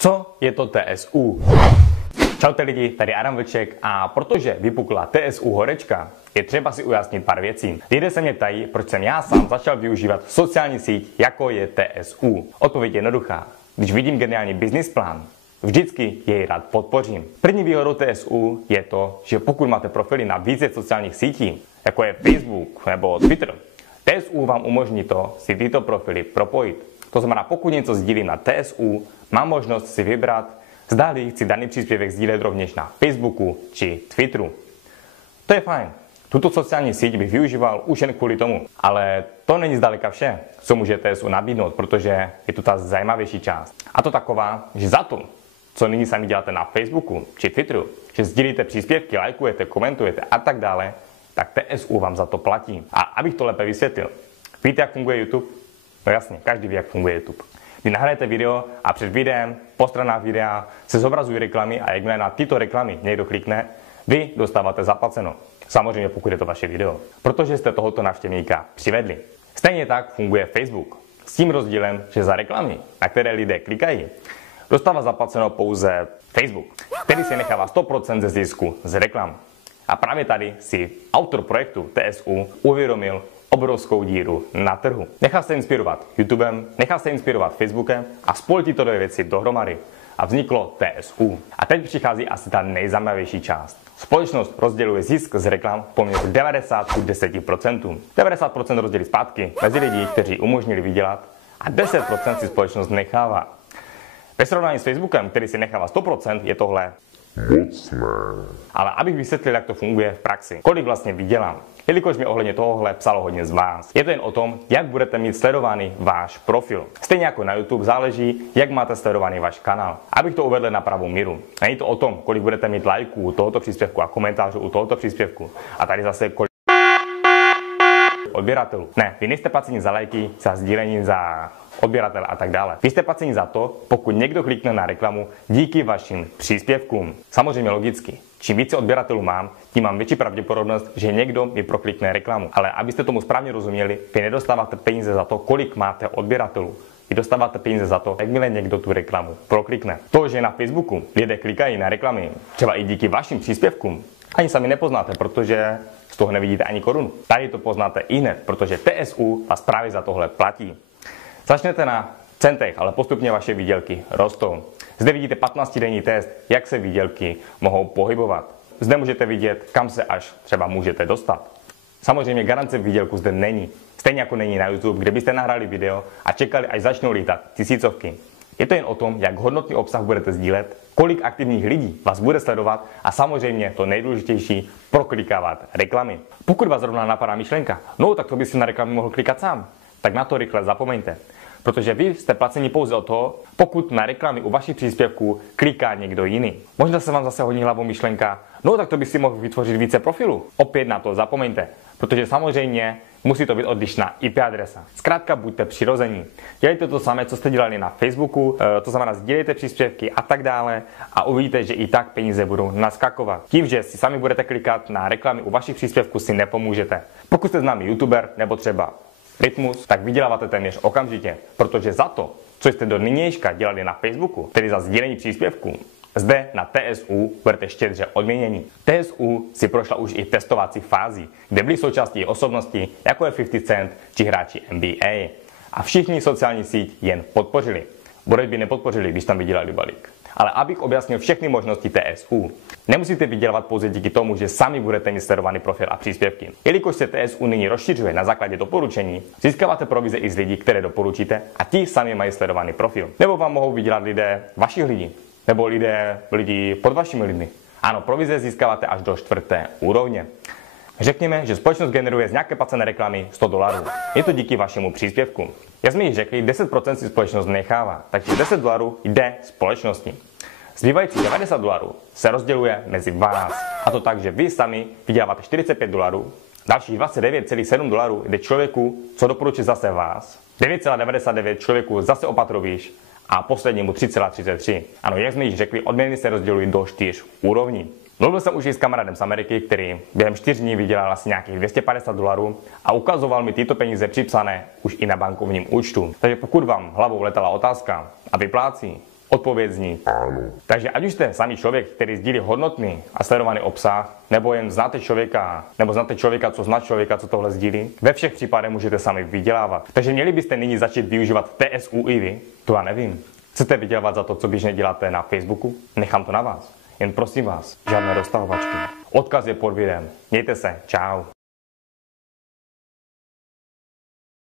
Co je to TSU? Čaute lidi, tady Adam Vlček a protože vypukla TSU horečka, je třeba si ujasnit pár věcí. Lidé se mě ptají, proč jsem já sám začal využívat sociální síť, jako je TSU. Odpověď je jednoduchá. Když vidím geniální business plán, vždycky jej rád podpořím. První výhodou TSU je to, že pokud máte profily na více sociálních sítí, jako je Facebook nebo Twitter, TSU vám umožní to si tyto profily propojit. To znamená, pokud něco sdílím na TSU, mám možnost si vybrat, zda-li chci daný příspěvek sdílet rovněž na Facebooku či Twitteru. To je fajn. Tuto sociální síť bych využíval už jen kvůli tomu. Ale to není zdaleka vše, co může TSU nabídnout, protože je tu ta zajímavější část. A to taková, že za to, co nyní sami děláte na Facebooku či Twitteru, že sdílíte příspěvky, lajkujete, komentujete a tak dále, tak TSU vám za to platí. A abych to lépe vysvětlil, víte, jak funguje YouTube? No jasně, každý ví, jak funguje YouTube. Vy nahrajete video a před videem, po stranách videa se zobrazují reklamy a jakmile na tyto reklamy někdo klikne, vy dostáváte zaplaceno. Samozřejmě pokud je to vaše video, protože jste tohoto návštěvníka přivedli. Stejně tak funguje Facebook. S tím rozdílem, že za reklamy, na které lidé klikají, dostává zaplaceno pouze Facebook, který si nechává 100% ze zisku z reklam. A právě tady si autor projektu TSU uvědomil obrovskou díru na trhu. Nechal se inspirovat YouTubem, nechal se inspirovat Facebookem a spojil tyto dvě věci dohromady a vzniklo TSU. A teď přichází asi ta nejzajímavější část. Společnost rozděluje zisk z reklam v poměru 90 k 10%. 90% rozdělí zpátky mezi lidi, kteří umožnili vydělat, a 10% si společnost nechává. Ve srovnání s Facebookem, který si nechává 100%, je tohle mocné. Ale abych vysvětlil, jak to funguje v praxi, kolik vlastně vydělám, jelikož mi ohledně tohohle psalo hodně z vás. Je to jen o tom, jak budete mít sledovaný váš profil. Stejně jako na YouTube záleží, jak máte sledovaný váš kanál. Abych to uvedl na pravou míru. Není to o tom, kolik budete mít lajků u tohoto příspěvku a komentářů u tohoto příspěvku. A tady zase kolik odběratelů. Ne, vy nejste placeni za lajky, za sdílení, za odběratele a tak dále. Vy jste placeni za to, pokud někdo klikne na reklamu díky vašim příspěvkům. Samozřejmě logicky. Čím více odběratelů mám, tím mám větší pravděpodobnost, že někdo mi proklikne reklamu. Ale abyste tomu správně rozuměli, vy nedostáváte peníze za to, kolik máte odběratelů. Vy dostáváte peníze za to, jakmile někdo tu reklamu proklikne. To, že na Facebooku lidé klikají na reklamy, třeba i díky vašim příspěvkům, ani sami nepoznáte, protože z toho nevidíte ani korunu. Tady to poznáte ihned, protože TSU vás právě za tohle platí. Začnete na centech, ale postupně vaše výdělky rostou. Zde vidíte 15-denní test, jak se výdělky mohou pohybovat. Zde můžete vidět, kam se až třeba můžete dostat. Samozřejmě garance výdělku zde není. Stejně jako není na YouTube, kde byste nahrali video a čekali, až začnou lítat tisícovky. Je to jen o tom, jak hodnotný obsah budete sdílet, kolik aktivních lidí vás bude sledovat a samozřejmě to nejdůležitější, proklikávat reklamy. Pokud vás zrovna napadá myšlenka, no tak to by si na reklamy mohl klikat sám, tak na to rychle zapomeňte. Protože vy jste placeni pouze o to, pokud na reklamy u vašich příspěvků kliká někdo jiný. Možná se vám zase hodí hlavou myšlenka, no tak to by si mohl vytvořit více profilů. Opět na to zapomeňte, protože samozřejmě musí to být odlišná IP adresa. Zkrátka buďte přirození. Dělejte to samé, co jste dělali na Facebooku, to znamená sdílejte příspěvky a tak dále a uvidíte, že i tak peníze budou naskakovat. Tím, že si sami budete klikat na reklamy u vašich příspěvků, si nepomůžete. Pokud jste známý YouTuber nebo třeba Rytmus, tak vyděláváte téměř okamžitě, protože za to, co jste do nynějška dělali na Facebooku, tedy za sdílení příspěvků, zde na TSU budete štědře odměněni. TSU si prošla už i testovací fázi, kde byly součástí osobnosti, jako je 50 Cent či hráči NBA. A všichni sociální síť jen podpořili. Boreď by nepodpořili, když tam vydělali balík. Ale abych objasnil všechny možnosti TSU, nemusíte vydělávat pouze díky tomu, že sami budete mít sledovaný profil a příspěvky. Jelikož se TSU nyní rozšiřuje na základě doporučení, získáváte provize i z lidí, které doporučíte a ti sami mají sledovaný profil. Nebo vám mohou vydělat lidé vašich lidí, nebo lidi pod vašimi lidmi. Ano, provize získáváte až do 4. úrovně. Řekněme, že společnost generuje z nějaké placené reklamy $100. Je to díky vašemu příspěvku. Jak jsme již řekli, 10% si společnost nechává, takže $10 jde společnosti. Zbývající $90 se rozděluje mezi vás. A to tak, že vy sami vyděláváte $45, dalších $29,7 jde člověku, co doporučí zase vás, 9,99 člověku zase opatrovíš a poslednímu 3,33. Ano, jak jsme již řekli, odměny se rozdělují do 4 úrovní. Mluvil jsem už i s kamarádem z Ameriky, který během 4 dní vydělal asi nějakých $250 a ukazoval mi tyto peníze připsané už i na bankovním účtu. Takže pokud vám hlavou letala otázka a vyplácí, Odpověď zní ano. Takže ať už jste sami člověk, který sdílí hodnotný a sledovaný obsah, nebo jen znáte člověka, co zná člověka, co tohle sdílí, ve všech případech můžete sami vydělávat. Takže měli byste nyní začít využívat TSU i vy? To já nevím. Chcete vydělávat za to, co běžně děláte na Facebooku? Nechám to na vás. Jen prosím vás, žádné roztahovačky. Odkaz je pod videem. Mějte se, čau.